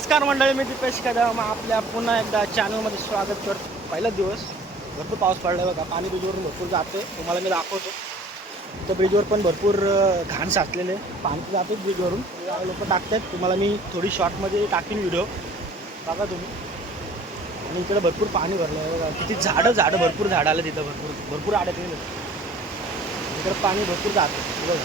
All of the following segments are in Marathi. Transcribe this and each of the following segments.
नमस्कार मंडळी मी दीपेश कदम. आपल्या पुन्हा एकदा चॅनलमध्ये स्वागत करतो. पहिलाच दिवस भरपूर पाऊस पडला बघा. पाणी ब्रिजवरून भरपूर जाते तुम्हाला मी दाखवतो. त्या ब्रिजवर पण भरपूर घाण साचलेले पाणी जाते ब्रिजवरून. लोक टाकतात तुम्हाला मी थोडी शॉर्टमध्ये टाकीन व्हिडिओ बघा तुम्ही. आणि इकडे भरपूर पाणी भरलं आहे बघा. किती झाडं झाडं भरपूर झाडं आलं तिथं भरपूर भरपूर अडकलेले इकडे पाणी भरपूर जातं बघा.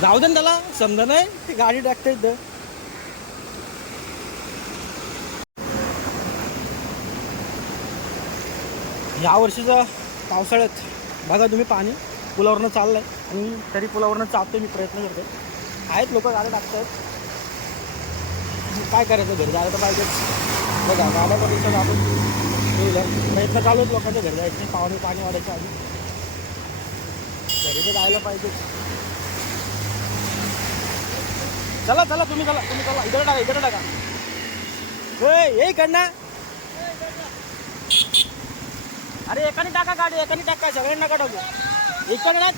जाऊ दे ना त्याला समजा नाही. ती गाडी टाकते इथं. या वर्षीचं पावसाळ्यात बघा तुम्ही पाणी पुलावरनं चाललंय आणि तरी पुलावरनं चालतोय मी प्रयत्न करते आहेत लोक गाड्या टाकतात. काय करायचं घरी जायला तर पाहिजेच बघा गाड्या पण आपण प्रयत्न चालू आहेत लोकांच्या घरी जायचे. पाणी पाणी वाढायच्या आधी. घरी तर जायला पाहिजेच चला चला तुम्ही चला तुम्ही चला. इकडे टाका इकडे टाका. होय ये इकडनं. अरे एकाने टाका गाडी एकाने टाका सगळ्यांना नका टाकू. इकडनं टाक.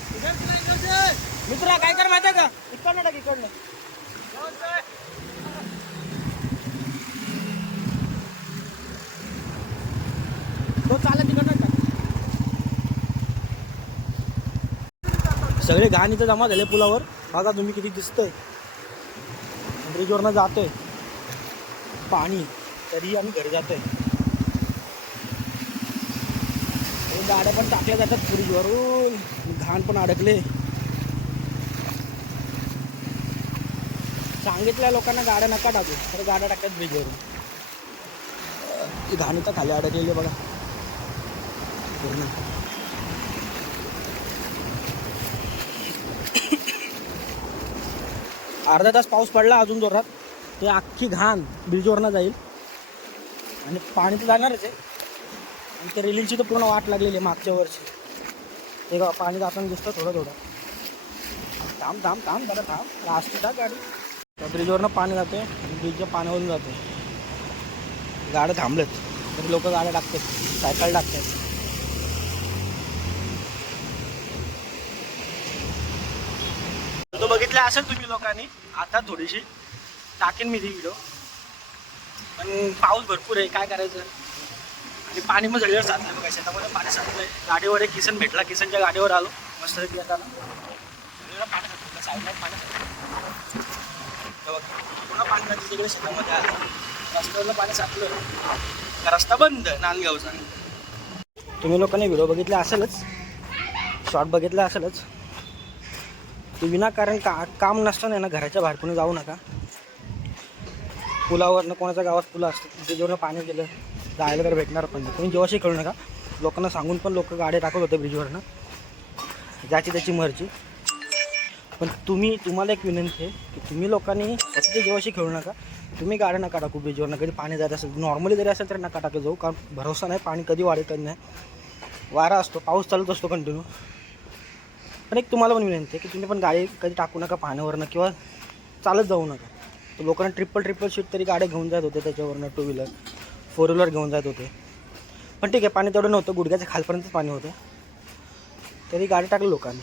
मित्रा काय कर माहिती का? इकडनं टाक इकडनं. तो चालत तिकडनं सगळे घाण इथं जमा झाले पुलावर. बघा तुम्ही किती दिसतंय. ब्रिजवरनं जातोय. पाणी तरी आम्ही घरी जातोय. आहे गाड्या पण टाकल्या जातात ब्रिजवरून घाण पण अडकले. सांगितल्या लोकांना गाड्या नका टाकू. तर गाड्या टाकतात ब्रिजवरून ती घाण इथं खाली अडकलेली बघा. पूर्ण. अर्धा तास पाऊस पडला अजून जोरात. ते अख्खी घाण ब्रिजवरनं जाईल. आणि पाणी तर जाणारच आहे. आणि ते रेलिंगची तर पूर्ण वाट लागलेली आहे मागच्या वर्षी. ते बघा, पाणी जाताना दिसतं थोडं थोडं. थांब थांब थांब जरा थांब. लास्ट का गाडी. त्या ब्रिजवरनं पाणी जाते आणि ब्रिजच्या पाण्यावरून जाते गाड्या थांबलेत. तरी लोक गाड्या टाकतात. सायकल टाकतात तो बघितलं असेल तुम्ही लोकांनी. आता थोडीशी टाकेन मी ती व्हिडिओ पण पाऊस भरपूर आहे काय करायचं? आणि पाणी मग सगळीवर साचलं बघा शेतामध्ये पाणी साचलंय गाडीवर एक किसन भेटला किसनच्या गाडीवर आलो. मस्त येताना पाणी साचलं साईडला पाणी पाणी तिकडे शेतामध्ये आलं. रस्त्यावरलं पाणी साठलं. रस्ता बंद नांदगावचा. तुम्ही लोकांनी व्हिडिओ बघितला असेलच. शॉर्ट बघितला असेलच. ते विनाकारण का काम नसताना आहे ना घराच्या बाहेर कोणी जाऊ नका. पुलावरनं कोणाच्या गावात पुला असतं तिथे जेवढं पाणी गेलं जायला तर भेटणार पण नाही. तुम्ही जेव्हाशी कळू नका. लोकांना सांगून पण लोक गाड्या टाकत होते ब्रिजवरनं ज्याची त्याची मर्जी. पण तुम्ही तुम्हाला एक विनंती आहे की तुम्ही लोकांनी स्वतःच्या जेवाशी खेळू नका. तुम्ही गाड्या नका टाकू ब्रिजवरनं कधी पाणी जात असेल नॉर्मली जरी असेल तर नका टाकत जाऊ. कारण भरोसा नाही पाणी कधी वाढत नाही. वारा असतो पाऊस चालत असतो कंटिन्यू पण एक तुम्हाला पण विनंती आहे की तुम्ही पण गाडी कधी टाकू नका पाण्यावरनं किंवा चालत जाऊ नका. तर लोकांना ट्रिपल ट्रिपल शीट तरी गाड्या घेऊन जात होते त्याच्यावरनं टू व्हीलर फोर व्हीलर घेऊन जात होते. पण ठीक आहे पाणी तेवढं नव्हतं गुडघ्याच्या खालपर्यंतच पाणी होतं. तरी गाडी टाकलं लोकांनी.